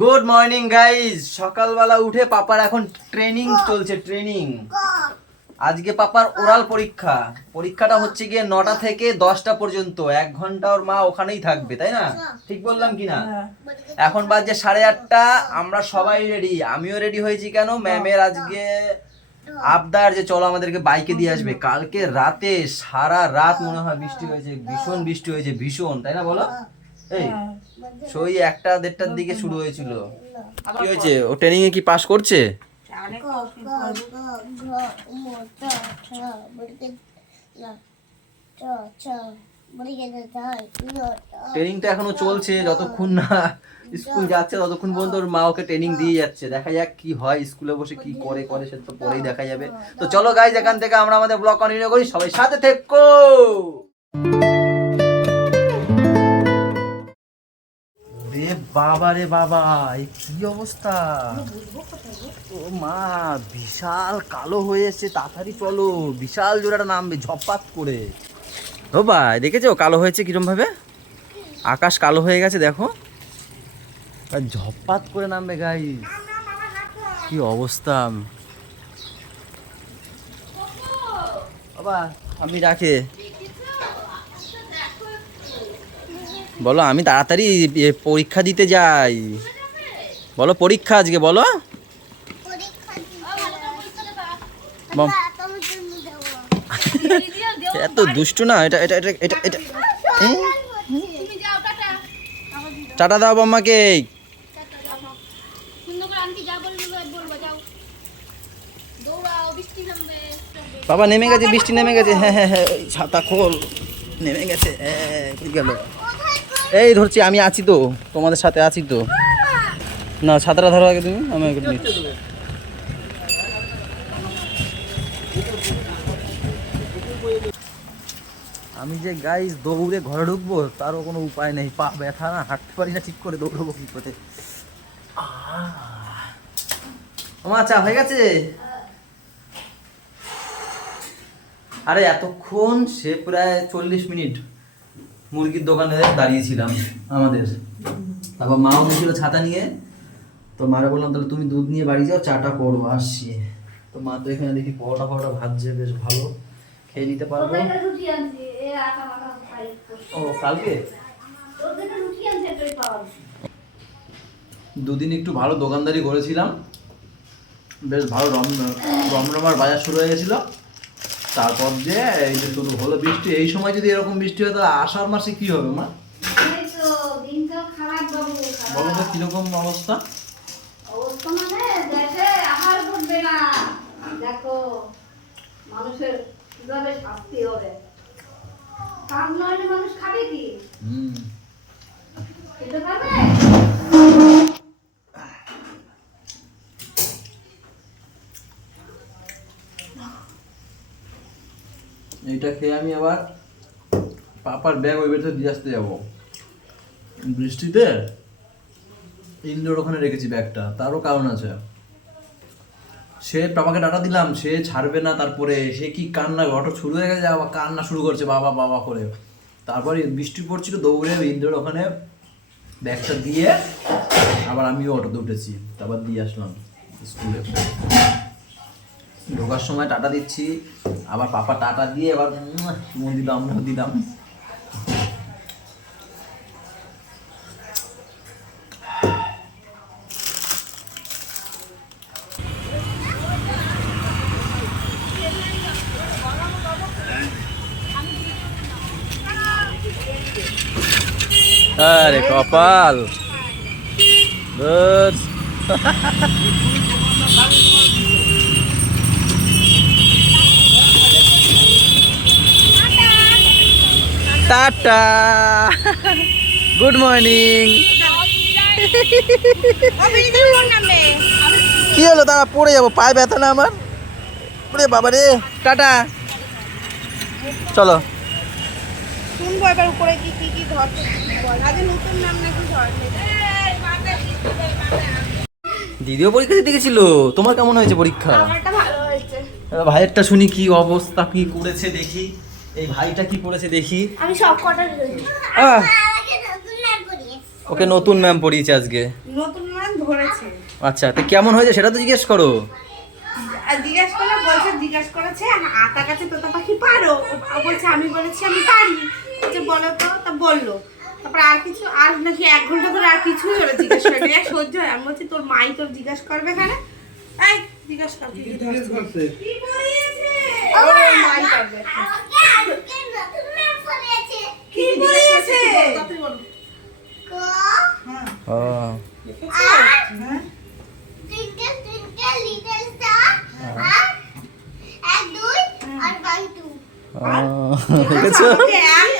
Good morning guys. সকালবেলা উঠে পাপার এখন ট্রেনিং চলছে। ট্রেনিং আজকে পাপার ওরাল পরীক্ষা। পরীক্ষাটা হচ্ছে গিয়ে 9টা থেকে 10টা পর্যন্ত। 1 ঘন্টা ওর মা ওখানেই থাকবে, তাই না? ঠিক বললাম কিনা? এখন বাজে 8:30। আমরা সবাই রেডি, আমিও রেডি হয়েছি। কেন? ম্যামের আজকে আবদার যে চলো আমাদেরকে বাইকে দিয়ে আসবে। কালকে রাতে সারা রাত মনে হয় বৃষ্টি হয়েছে, ভীষণ বৃষ্টি হয়েছে, ভীষণ, তাই না বলো? এই সই 1টা-1:30টার দিকে শুরু হয়েছিল। কি হয়েছে? ও ট্রেনিং এ কি পাস করছে? ট্রেনিংটা এখনো চলছে, যতক্ষণ না স্কুল যাচ্ছে ততক্ষণ পর্যন্ত ওর মা ওকে ট্রেনিং দিয়ে যাচ্ছে। দেখা যাক কি হয়, স্কুলে বসে কি করে সেটা তো পরেই দেখা যাবে। তো চলো গাইজ, এখান থেকে আমরা আমাদের ব্লগ কন্টিনিউ করি। সবাই সাথে থেকো। রে বাবা, রে বাবা, এই কি অবস্থা! ও মা, বিশাল কালো হয়ে এসছে। তাড়াতাড়ি চলো, বিশাল জোড়াটা নামবে ঝপাত করে। ও ভাই, দেখেছো কালো হয়েছে কিরম ভাবে? আকাশ কালো হয়ে গেছে, দেখো। ঝপাত করে নামবে গাইস, কি অবস্থা! বাবা আমি রাখে বলো, আমি তাড়াতাড়ি পরীক্ষা দিতে যাই। বলো পরীক্ষা আজকে, বলো। এত দুষ্টু না এটা এটা এটা এটা এটা টাটা দাও বাম্মাকে। বাবা নেমে গেছে, বৃষ্টি নেমে গেছে। হ্যাঁ হ্যাঁ হ্যাঁ, ছাতা খোল, নেমে গেছে। হ্যাঁ গেল। এই ধরছি, আমি আছি তো, তোমাদের সাথে আছি তো। না ছাতাটা ধরো আগে তুমি, আমি একটু নিচ্ছি। আমি যে গাইস দৌড়ে ঘরে ঢুকবো তারও কোনো উপায় নেই। পা ব্যথা না, হাঁটতে পারি না ঠিক করে, দৌড়বো কি করে? আমার চা হয়ে গেছে। আরে এতক্ষণ সে প্রায় 40 মিনিট মুরগির দোকানে দাঁড়িয়েছিলাম আমাদের। তারপর মাও গেছিল ছাতা নিয়ে। তো মারা বললাম তাহলে তুমি দুধ নিয়ে বাড়ি যাও, চাটা করবো, আসছি। তো মা তো এখানে দেখি পরোটা ফরোটা ভাজছে, বেশ ভালো, খেয়ে নিতে পারবো। ও কালকে দুদিন একটু ভালো দোকানদারি করেছিলাম, বেশ ভালো রমরমার বাজার শুরু হয়ে গেছিল। তারপর যে এই যে শুরু হলো বৃষ্টি। এই সময় যদি এরকম বৃষ্টি হয় তাহলে আষাঢ় মাসে কি হবে মা? বলো তো কিরকম অবস্থা? দেখো মানুষের কিভাবে শাস্তি হবে। কাম নইলে মানুষ খাবে কি? খেতে পারবে? এইটা খেয়ে আমি আবার পাপার ব্যাগ ওই ভেতরে দিয়ে আসতে যাবো। বৃষ্টিতে ইন্ডোর ওখানে রেখেছি ব্যাগটা, তারও কারণ আছে। সে পাপাকে ডাটা দিলাম, সে ছাড়বে না। তারপরে সে কি কান্না, অটো শুরু হয়ে গেছে, আবার কান্না শুরু করছে বাবা বাবা করে। তারপরে বৃষ্টি পড়ছিল, দৌড়ে ইন্ডোর ওখানে ব্যাগটা দিয়ে আবার আমিও অটোতে উঠেছি, তারপর দিয়ে আসলাম স্কুলে। ঢোকার সময় টাটা দিচ্ছি, আবার পাপা টাটা দিয়ে এবার চুমো দিল, আমরাও দিলাম। আরে কপাল, টাটা, গুড মর্নিং। কি হলো? তারা পড়ে যাবো, পায়ে ব্যথা না আমার? ওরে বাবা রে, টাটা, চলো। শুনবো এবার উপরে কি কি কি ধরছে, আজ নতুন নাম নাকি ধরছে। দিদিও পরীক্ষা দিতে গেছিল। তোমার কেমন হয়েছে পরীক্ষা? আমারটা ভালো হয়েছে। ভাইয়েরটা শুনি, কি অবস্থা, কি করেছে দেখি। এই ভাইটা কি করেছে দেখি। আমি সব কটা দিয়েছি। আহ, ও ওকে নতুন ম্যাম পড়িয়েছে আজকে। নতুন ম্যাম ধরেছে। আচ্ছা, তো কেমন হয়েছে সেটা তো জিজ্ঞেস করো। আর জিজ্ঞেস করেছে আতা কাছে তোতা পাখি পারো? ও বলছে আমি বলেছি আমি পারি। বলছে বলো তো, তা বললো। তারপর আর কিছু আর নাকি 1 ঘন্টা ধরে আর কিছুই ওরা জিজ্ঞেস করে না, সহ্য হয়। আমি বলছি তোর মাই তোর জিজ্ঞেস করবে এখানে, এই জিজ্ঞেস কর কি করছে, কি পড়িয়েছে ওর মাই করবে, কি পড়িয়েছে তাতে বলো। ও দেখেছো?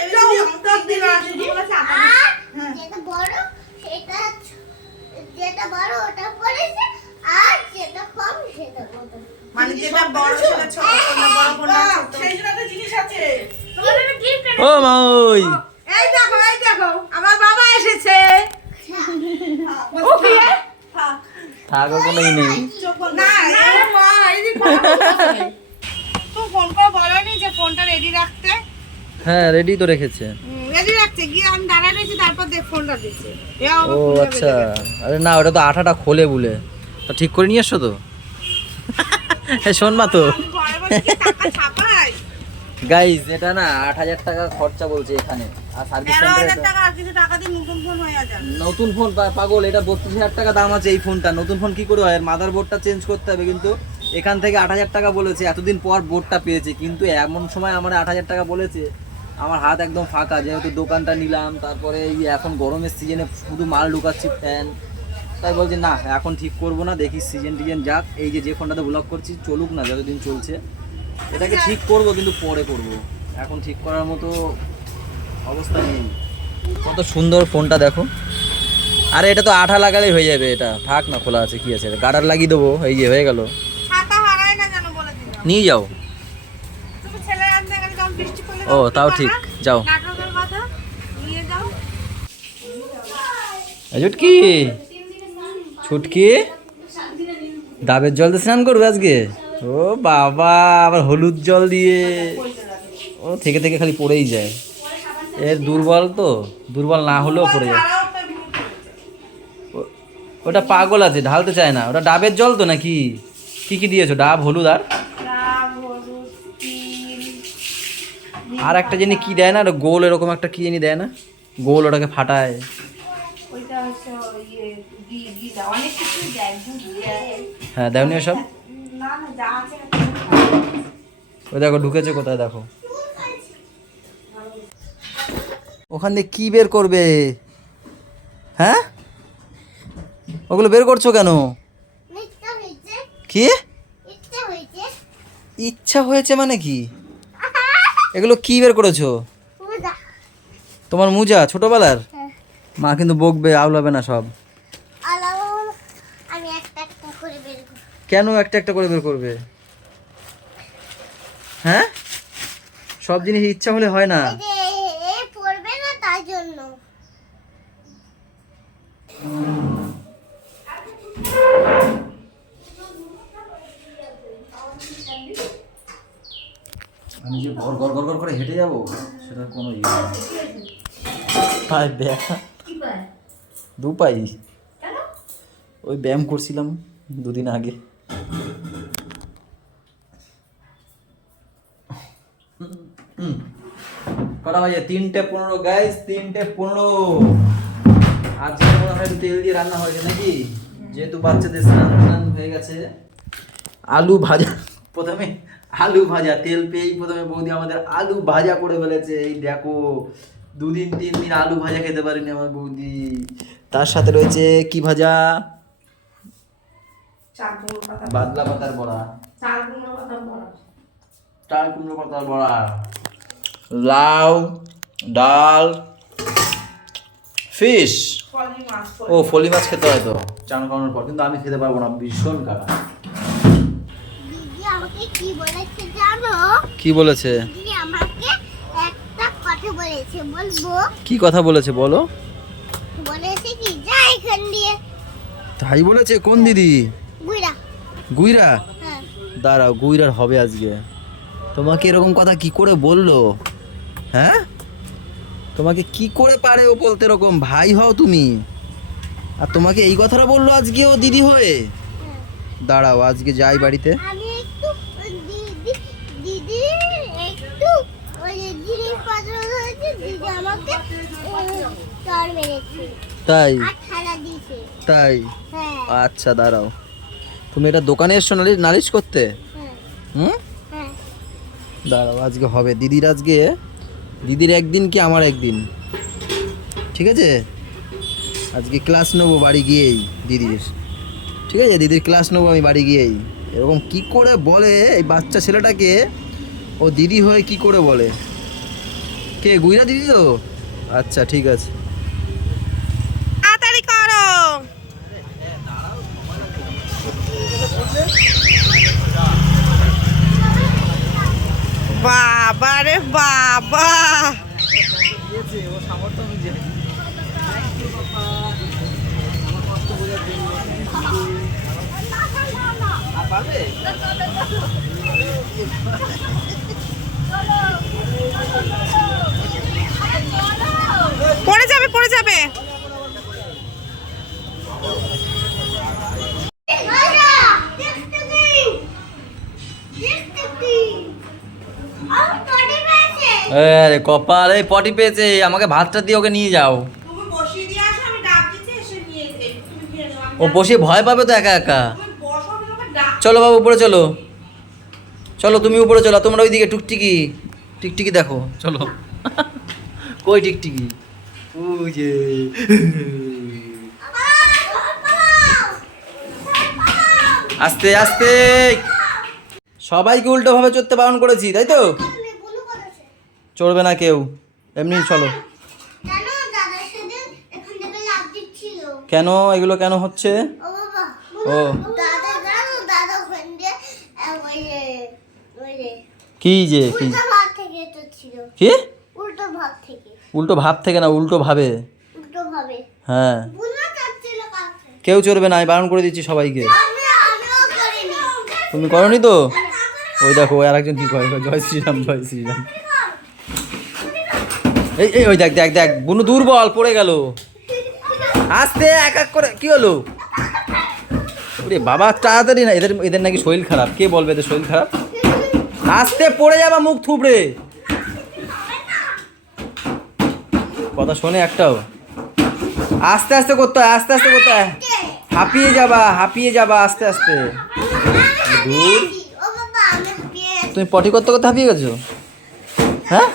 একটা উত্তর দিল না, শুধু বলেছে আতা। মানে যেটা বড় সেটা ছোট, কোনটা বড় কোনটা ছোট, সেই জন্য জিনিস আছে। তোমাদের একটা গিফট ও মাই, এই দেখো আমার বাবা এসেছে। ও কি রে? থাকো কোনোই নেই। না এই মা এই যে তো ফোন করে বলোনি যে ফোনটা রেডি রাখতে? হ্যাঁ, রেডি তো রেখেছে। রেডি রাখতে গিয়ে আমি দাঁড়ায় রয়েছি, তারপর দেখ ফোনটা দিচ্ছে। ও আচ্ছা, আরে না ওটা তো আঠাটা খোলে বলে, তো ঠিক করে নিয়ে এসছো তো? শোন মা তো টাকা ছাপাই গাইজ, এটা না 8,000 টাকা খরচা বলছে এখানে, আর সার্ভিস 13,000 টাকা আর কিছু টাকা দিয়ে নতুন ফোন হয়ে যাবে। নতুন ফোন পাগল, এটা 32,000 টাকা দাম আছে এই ফোনটা। নতুন ফোন কি করে হয়? মাদার বোর্ডটা চেঞ্জ করতে হবে, কিন্তু এখান থেকে 8,000 টাকা বলেছে। এতদিন পর বোর্ডটা পেয়েছে, কিন্তু এমন সময় আমার 8,000 টাকা বলেছে, আমার হাত একদম ফাঁকা। যেহেতু দোকানটা নিলাম, তারপরে এই এখন গরমের সিজনে শুধু মাল ঢুকাচ্ছি ফ্যান, তাই বলছি না এখন ঠিক করবো না, দেখি সিজন টিজন যাক। এই যে ফোনটাতে ব্লগ করছি চলুক না, যতদিন চলছে এটাকে ঠিক করব, কিন্তু পরে করব, এখন ঠিক করার মতো অবস্থা নেই। কত সুন্দর ফোনটা দেখো। আরে এটা তো আঠা লাগালেই হয়ে যাবে, এটা থাক না, খোলা আছে কি আছে, গার্ডার লাগিয়ে দেবো, এই যে হয়ে গেল। ছাতা হারায় না জানো বলে দিলাম। নিয়ে যাও। তুমি ছেলে আনতে গেলে যখন বৃষ্টি পড়লে ও তাও ঠিক, যাও। নাটকের কথা নিয়ে যাও। ছুটকি, ছুটকি ডাবের জল দিয়ে স্নান করবে আজকে? ও বাবা, আবার হলুদ জল দিয়ে, ও থেকে থেকে খালি পড়েই যায়। এর দুর্বল তো, দুর্বল না হলেও পড়ে যায়। ওটা পাগল আছে, ঢালতে চায় না। ওটা ডাবের জল তো নাকি? কি কি দিয়েছো? ডাব, হলুদ আর আর একটা জিনিস কি দেয় না, ওটা গোল এরকম একটা কি জানি দেয় না, গোল, ওটাকে ফাটায়। ওইটা হচ্ছে ইয়ে গিদা, অনেক কিছু দেয়, দুধ দেয়। হ্যাঁ, দেওনি সব? না যা আছে ওই দেখো ঢুকেছে কোথায়, দেখো ওখান দিয়ে কি বের করবে? হ্যাঁ, ওগুলো বের করছো কেন? কি ইচ্ছা হয়েছে মানে কি? এগুলো কি বের করেছো? তোমার মোজা ছোটবেলার? মা কিন্তু বকবে, আওলাবে না সব। কেন একটা একটা করে বের করবে? হ্যাঁ, সব জিনিস ইচ্ছা হলে হয় না। আমি যে গড় গড় গড় গড় করে হেঁটে যাবো সেটা কোনো ইয়ে না। পায়ে ব্যথা, দু পাই, ওই ব্যায়াম করছিলাম 2 দিন আগে। কটা বাজে? 3:15 গাইস, 3:15। আজকে মনে হয় একটু তেল দিয়ে রান্না হয়েছে নাকি, যেহেতু বাচ্চাদের স্নান টান হয়ে গেছে। আলু ভাজা, প্রথমে আলু ভাজা, তেল পেয়েই প্রথমে বৌদি আমাদের আলু ভাজা করে ফেলেছে। এই দেখো, 2 দিন 3 দিন আলু ভাজা খেতে পারিনি আমার বৌদি। তার সাথে রয়েছে কি ভাজা? বাদলা পাতার বড়া, চাল কুমড়ো পাতার বড়া, লাউ, ডাল, ফিশ। ও ফলি মাছ খেতে হয় তো চান খাওয়ানোর পর, কিন্তু আমি খেতে পারবো না, ভীষণ কাটা। কি বলেছে? কি কথা বলেছে বলো? তাই বলেছে? কোন দিদি? গুইরা? দাঁড়াও, গুইরার হবে আজকে। তোমাকে এরকম কথা কি করে বললো? হ্যাঁ, তোমাকে কি করে পারে ও বলতে, এরকম ভাই হও তুমি, আর তোমাকে এই কথাটা বললো আজকে ও দিদি হয়ে? দাঁড়াও আজকে যাই বাড়িতে। আমি একটু দিদি একটু ওই জিনিস পছন্দ হয়েছে, দিদি আমাকে চড় মেরেছে তাই? আর ঠালা দিয়েছে। তাই? হ্যাঁ আচ্ছা দাঁড়াও, তুমি এটা দোকানে এসছো নালিশ করতে? হ্যাঁ হুম, হ্যাঁ দাঁড়াও আজকে হবে দিদির, আজকে দিদির একদিন কি আমার একদিন, ঠিক আছে? আজকে ক্লাস নেবো বাড়ি গিয়েই দিদির, ঠিক আছে? দিদির ক্লাস নেবো আমি বাড়ি গিয়েই। এরকম কি করে বলে এই বাচ্চা ছেলেটাকে ও দিদি হয়ে, কি করে বলে? কে, গুইরা দিদি তো? আচ্ছা ঠিক আছে। তাড়াতাড়ি করো। বাবা রে বাবা, পড়ে যাবে পড়ে যাবে। আরে কপাল, এই পটি পেয়েছে, আমাকে ভাতটা দিয়ে ওকে নিয়ে যাও। তুমি বসিয়ে দিয়ে আসো, আমি ডাক দিচ্ছি, এসে নিয়ে তুমি খেয়ে নাও। ও বসে ভয় পাবে তো একা একা। তুমি বসো, আমি তোমাকে ডাক। চলো বাবু উপরে চলো, চলো তুমি উপরে চলো, তোমরা ওইদিকে টুকটিকি টিকটিকি দেখো, চলো। কই টিকটিকি? ওই যে। আস্তে আস্তে, সবাইকে উল্টো ভাবে চড়তে বারণ করেছি তাই তো? চড়বে না কেউ, এমনি চলো। কেন দাদা সেদিন এখান থেকে লাফ দিচ্ছিল? কেন এগুলো কেন হচ্ছে? ও বাবা, ও দাদা ওখান দিয়ে ওই যে কি যে কি উল্টো ভাগ থেকে তো ছিল। কি? উল্টো ভাগ থেকে, উল্টো ভাব থেকে না, উল্টো ভাবে। উল্টো ভাবে হ্যাঁ, বুনা চাচ্ছিল কাছে। কেউ চড়বে না, আমি বারণ করে দিচ্ছি সবাইকে। আমিও করিনি। তুমি করনি তো? ওই দেখো আর একজন কি করে, জয় শ্রীরাম জয় শ্রীরাম। এই এই ওই দেখ দেখ দেখ, বুনু দুর্বল, পড়ে গেল। আস্তে, এক এক করে, কি হলো? ওরে বাবা তাড়াতাড়ি না, এদের এদের নাকি শরীর খারাপ, কে বলবে এদের শরীর খারাপ? আস্তে, পড়ে যাবা মুখ থুবড়ে। কথা শোনে একটাও? আস্তে আস্তে করতে হয়, আস্তে আস্তে করতে হয়, হাঁপিয়ে যাবা আস্তে আস্তে। দূর, ও বাবা, আমি পেয়ে তুমি পটি করতে করতে হাঁপিয়ে গেছো? হ্যাঁ,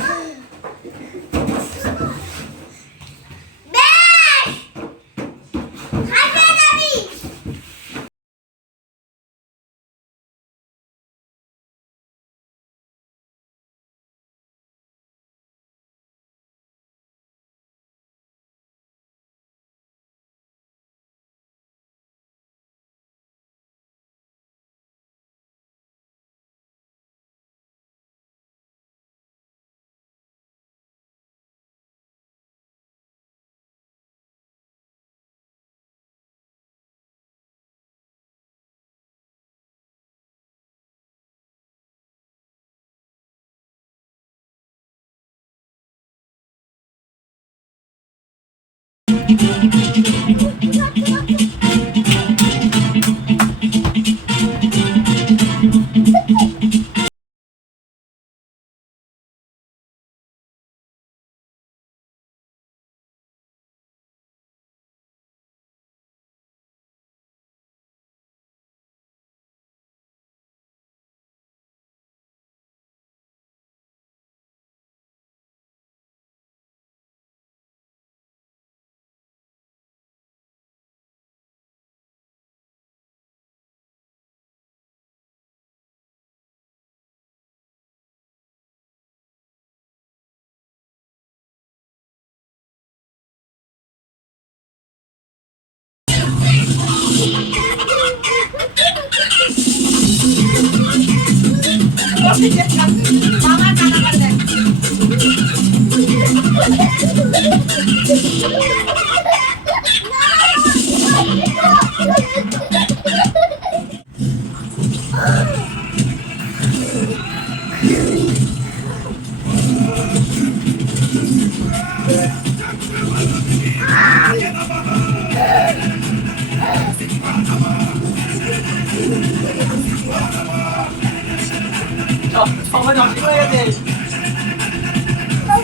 সবাই নষ্ট হয়ে গেছে।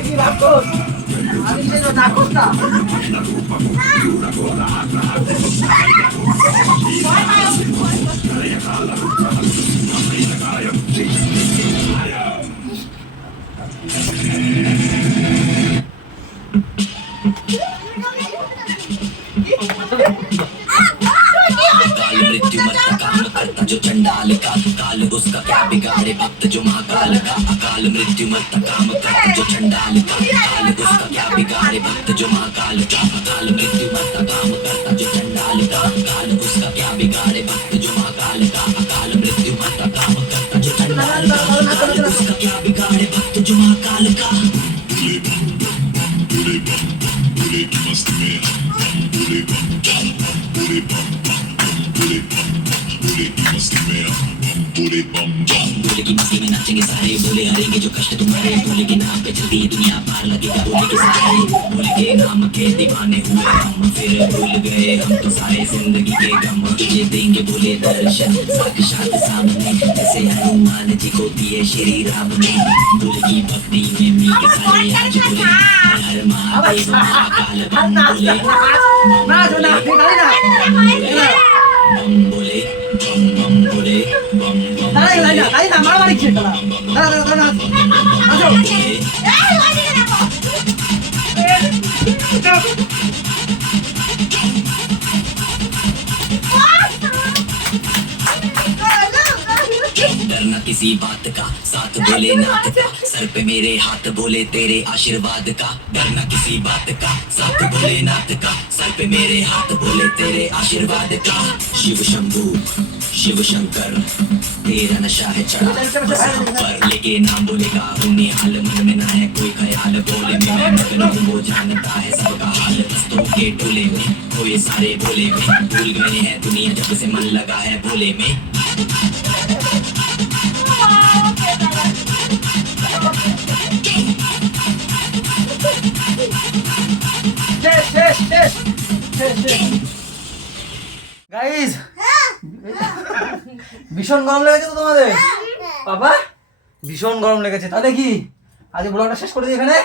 কি রাক্ষস? আমি সেই রাক্ষস না। काल मृत्यु मत काम करता जो चंडाल का काल उसका क्या बिगाड़े भक्त जो महाकाल का अकाल मृत्यु मत काम करता जो चंडाल का काल उसका क्या बिगाड़े भक्त जो महाकाल का अकाल मृत्यु मत काम करता जो चंडाल का काल उसका क्या बिगाड़े भक्त जो महाकाल का अकाल मृत्यु मत काम करता जो चंडाल का काल उसका क्या बिगाड़े भक्त जो महाकाल का बोले की मस्ती में नाचेंगे सारे बोले हरेंगे जो कष्ट तुम्हारे बोले के नाम पे चलती है दुनिया पार लगेगा बोले के सारे बोले के नाम के दीवाने हुए हम फिर भूल गए हम तो सारे जिंदगी के गम तुझे देंगे बोले दर्शन साक्षात सामने जैसे हनुमान जी को दिए श्री राम ने बोले की भक्ति में मी के सारे आज बोले हर हर महादेव महाकाल बम बोले बम बोले बम बम बोले बम बम মারামারি খেয়ে খেলা। डरना किसी बात का साथ बोले नाथ का सर पे मेरे हाथ बोले तेरे आशीर्वाद का डरना किसी बात का साथ बोले नाथ का सर पे मेरे हाथ बोले तेरे आशीर्वाद का शिव शंभू शिव शंकर तेरा नशा है चढ़ा पर लेके नाम बोलेगा होने हाल मन में ना है कोई ख्याल बोले में मैं मगन हूँ वो जानता है सबका हाल दस्तों के टोले में कोई सारे बोले में भूल गए हैं दुनिया जब से मन लगा है बोले में গাইস ভীষণ গরম লেগেছে তো তোমাদের বাবা ভীষণ গরম লেগেছে তাহলে কি আজ ব্লগটা শেষ করে দিই এখানে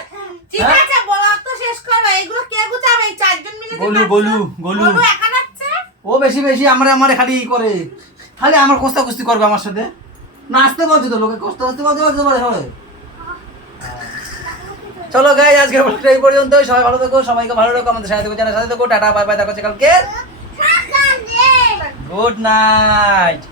ঠিক আছে বলা তো শেষ করো এগুলো কে গুছাবে এই চারজন মিলে যে গোলু নাচছে। গোলু গোলু গোলু একা নাচছে ও বেশি বেশি আমারে খালি ই করে খালি আমার কস্তা কুস্তি করবে আমার সাথে নাচতে বলছে তো লোকে কষ্ট করতে বলতে পারে সবাই চলো গাইস আজকের ব্লগটা এই পর্যন্ত সবাই ভালো থেকো সবাইকে ভালো রাখো আমাদের সাথে থেকো জানার সাথে থেকো টাটা বাই বাই দেখা হচ্ছে কালকে সকালে গুড নাইট